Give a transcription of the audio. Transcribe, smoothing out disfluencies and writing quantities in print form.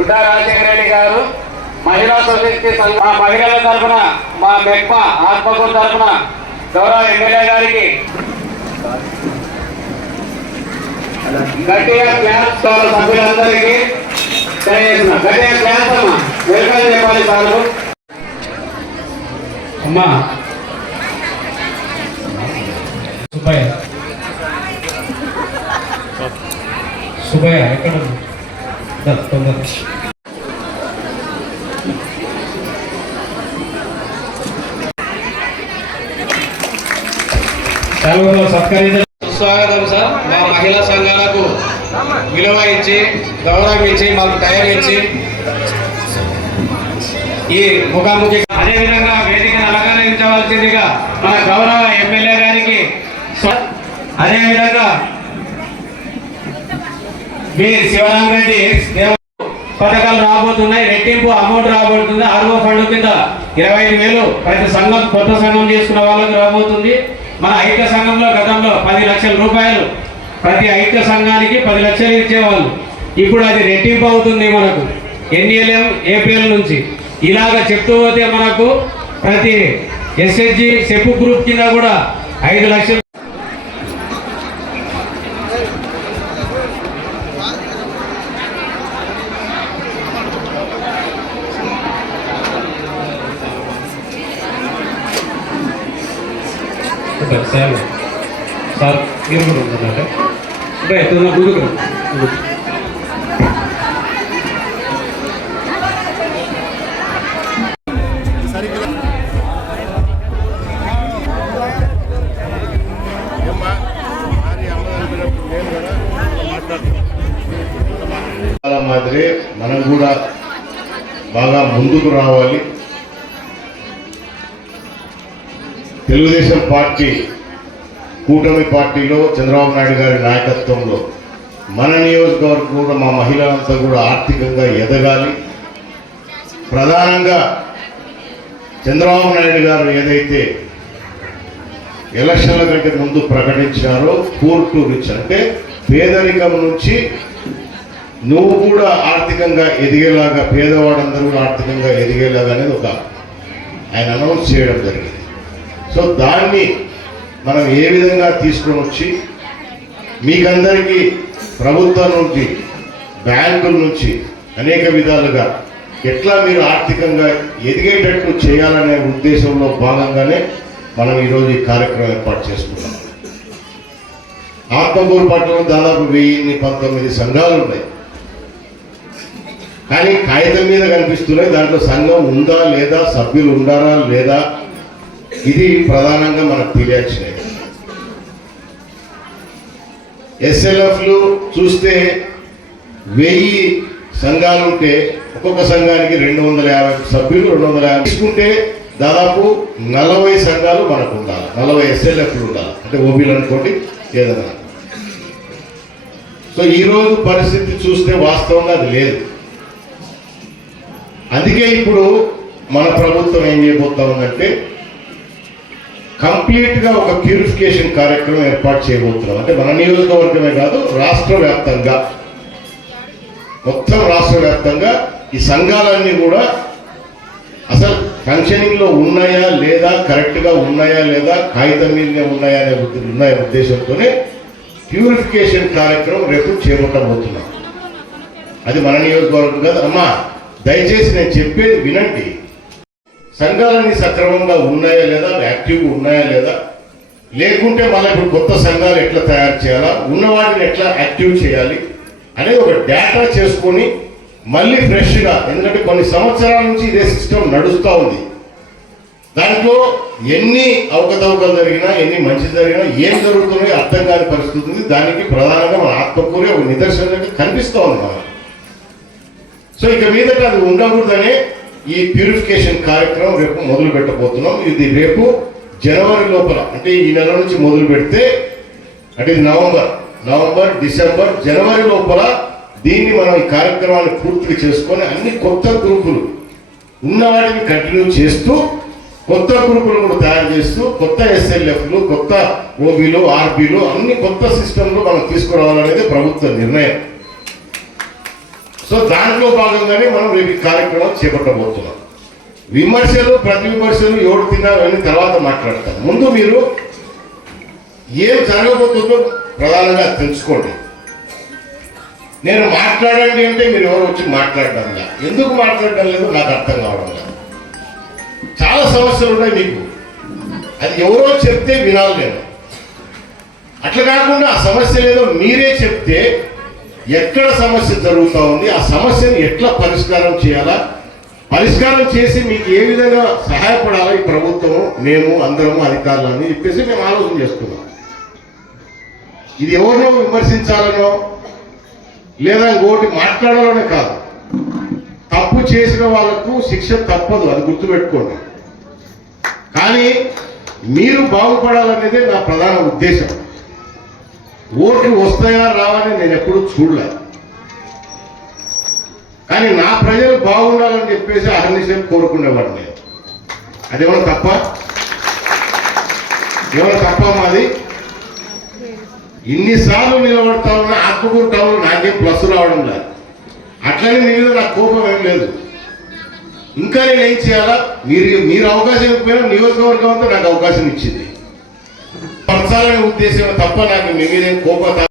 గుడ్డా రాజశేఖర రెడ్డి గారు మహిళా సొసైటీ మా మహిళల తరఫున మా మెప్ప ఆత్మకూరు తరఫున గౌరవ ఎమ్మెల్యే గారికి గట్టిగా క్లాస్ సభ్యులందరికీ తెలియజేస్తున్నా. గట్టిగా క్లాస్ అమ్మా వెల్కమ్ చెప్పాలి సార్. అమ్మా సుబ్బయ్య సుబ్బయ్య ఎక్కడ తొందర సెలవులో సత్కరించారు. స్వాగతం సార్. మా మహిళా సంఘాలకు విలువ ఇచ్చి గౌరవం ఇచ్చి మాకు టైం ఇచ్చి ఈ ముఖాముఖి అదేవిధంగా వేదికను అలంకరించవలసిందిగా మన గౌరవ ఎమ్మెల్యే గారికి అదేవిధంగా మీ శివరామరెడ్డి పథకాలు రాబోతున్నాయి. రెట్టింపు అమౌంట్ రాబోతుంది. ఆర్ఓ ఫండ్ కింద 25,000 ప్రతి సంఘం కొత్త సంఘం చేసుకున్న వాళ్ళకి రాబోతుంది. మన ఐక్య సంఘంలో గతంలో 10 లక్షల రూపాయలు ప్రతి ఐక్య సంఘానికి 10 లక్షలు ఇచ్చేవాళ్ళు. ఇప్పుడు అది రెట్టింపు అవుతుంది మనకు NLM APL నుంచి. ఇలాగ చెప్తూ పోతే మనకు ప్రతి SHG సెపు గ్రూప్ కింద కూడా 5 లక్షలు. సార్ మీరు కూడా ఉంటున్నారా? ముందుకు మాదిరి మనం కూడా బాగా ముందుకు రావాలి. తెలుగుదేశం పార్టీ కూటమి పార్టీలో చంద్రబాబు నాయుడు గారి నాయకత్వంలో మన నియోజకవర్గం కూడా మా మహిళలంతా కూడా ఆర్థికంగా ఎదగాలి. ప్రధానంగా చంద్రబాబు నాయుడు గారు ఏదైతే ఎలక్షన్ల కంటే ముందు ప్రకటించారో పూర్ టు రిచ్ అంటే పేదరికం నుంచి నువ్వు కూడా ఆర్థికంగా ఎదిగేలాగా పేదవాడందరూ కూడా ఆర్థికంగా ఎదిగేలాగా అనేది ఒక ఆయన అనౌన్స్ చేయడం జరిగింది. సో దాన్ని మనం ఏ విధంగా తీసుకొని వచ్చి మీకందరికీ ప్రభుత్వం నుంచి బ్యాంకుల నుంచి అనేక విధాలుగా ఎట్లా మీరు ఆర్థికంగా ఎదిగేటట్టు చేయాలనే ఉద్దేశంలో భాగంగానే మనం ఈరోజు ఈ కార్యక్రమం ఏర్పాటు చేసుకున్నాం. ఆత్మకూరు పట్టణంలో దాదాపు 1019 సంఘాలు ఉన్నాయి. కానీ కాగితం మీద కనిపిస్తున్నాయి. దాంట్లో సంఘం ఉందా లేదా, సభ్యులు ఉండారా లేదా, ఇది ప్రధానంగా మనకు తెలియాల్సినవి. SLFలు చూస్తే 1000 సంఘాలు ఉంటే ఒక్కొక్క సంఘానికి 250 సభ్యులు, 250 తీసుకుంటే దాదాపు 40 సంఘాలు మనకు ఉండాలి. 40 SLFలు ఉండాలి. అంటే ఓబీలు అనుకోండి ఏదన్నా. సో ఈరోజు పరిస్థితి చూస్తే వాస్తవంగా అది లేదు. అందుకే ఇప్పుడు మన ప్రభుత్వం ఏం చేయబోతా ఉందంటే కంప్లీట్గా ఒక ప్యూరిఫికేషన్ కార్యక్రమం ఏర్పాటు చేయబోతున్నాం. అంటే మన నియోజకవర్గమే కాదు, రాష్ట్ర వ్యాప్తంగా మొత్తం రాష్ట్ర వ్యాప్తంగా ఈ సంఘాలన్నీ కూడా అసలు ఫంక్షనింగ్లో ఉన్నాయా లేదా, కరెక్ట్గా ఉన్నాయా లేదా, కాగితం మీదనే ఉన్నాయా అనే ఉద్దేశంతోనే ప్యూరిఫికేషన్ కార్యక్రమం రేపు చేపట్టబోతున్నాం. అది మన నియోజకవర్గం కాదు. అమ్మా దయచేసి నేను చెప్పేది వినండి. సంఘాలన్నీ సక్రమంగా ఉన్నాయా లేదా, యాక్టివ్గా ఉన్నాయా లేదా, లేకుంటే మళ్ళీ ఇప్పుడు కొత్త సంఘాలు ఎట్లా తయారు చేయాలా, ఉన్నవాటిని ఎట్లా యాక్టివ్ చేయాలి అనేది ఒక డేటా చేసుకొని మళ్ళీ ఫ్రెష్గా, ఎందుకంటే కొన్ని సంవత్సరాల నుంచి ఇదే సిస్టమ్ నడుస్తూ ఉంది. దాంట్లో ఎన్ని అవకతవకలు జరిగినా, ఎన్ని మంచి జరిగినా, ఏం జరుగుతున్నాయో అర్థం కాని పరిస్థితి ఉంది. దానికి ప్రధానంగా మన ఆత్మకూరే ఒక నిదర్శనంగా కనిపిస్తూ ఉంది మనం. సో ఇక మీదట అది ఉండకూడదనే ఈ ప్యూరిఫికేషన్ కార్యక్రమం రేపు మొదలు పెట్టబోతున్నాం. ఇది రేపు జనవరి లోపల, అంటే ఈ నెల నుంచి మొదలు పెడితే, అంటే ఇది నవంబర్ డిసెంబర్ జనవరి లోపల దీన్ని మనం ఈ కార్యక్రమాన్ని పూర్తిగా చేసుకొని అన్ని కొత్త గ్రూపులు ఉన్న వాటిని కంటిన్యూ చేస్తూ కొత్త గ్రూపులు కూడా తయారు చేస్తూ కొత్త SLFలు, కొత్త OBలు, RBలు అన్ని కొత్త సిస్టంలో మనం తీసుకురావాలనేది ప్రభుత్వ నిర్ణయం. సో దాంట్లో భాగంగానే మనం రేపు ఈ కార్యక్రమం చేపట్టబోతున్నాం. విమర్శలు ప్రతి విమర్శలు ఎవరు తిన్నారని తర్వాత మాట్లాడతాం. ముందు మీరు ఏం జరగబోతుందో ప్రధానంగా తెలుసుకోండి. నేను మాట్లాడండి అంటే మీరు ఎవరు వచ్చి మాట్లాడడం లేదు. ఎందుకు మాట్లాడడం లేదు నాకు అర్థం కావడం లేదు. చాలా సమస్యలు ఉన్నాయి మీకు, అది ఎవరో చెప్తే వినాలి నేను. అట్లా కాకుండా ఆ సమస్య లేదో మీరే చెప్తే ఎక్కడ సమస్య జరుగుతూ ఉంది, ఆ సమస్యను ఎట్లా పరిష్కారం చేయాలా, పరిష్కారం చేసి మీకు ఏ విధంగా సహాయపడాలా ఈ ప్రభుత్వము, మేము అందరము అధికారులని చెప్పేసి మేము ఆలోచన చేస్తున్నాం. ఇది ఎవరినో విమర్శించాలనో లేదా ఇంకోటి మాట్లాడాలనే కాదు. తప్పు చేసిన వాళ్ళకు శిక్ష తప్పదు, అది గుర్తుపెట్టుకోండి. కానీ మీరు బాగుపడాలనేదే నా ప్రధాన ఉద్దేశం. ఓట్లు వస్తాయా రావని నేను ఎప్పుడూ చూడలేదు. కానీ నా ప్రజలు బాగుండాలని చెప్పేసి అహర్నిశం కోరుకునేవాడు నేను. అదేమన్నా తప్ప? ఏమన్నా తప్ప మాది? ఇన్నిసార్లు నిలబడతా ఉన్నా ఆత్మకూరు టౌన్లో నాకేం ప్లస్ రావడం లేదు. అట్లనే మీ మీద నాకు కోపం ఏం లేదు. ఇంకా నేను ఏం చేయాలా, మీరు అవకాశం ఇవ్వకపోయినా నియోజకవర్గం అంతా నాకు అవకాశం ఇచ్చింది. పరచాలనే ఉద్దేశం తప్ప నాకు మీ మీద కోపం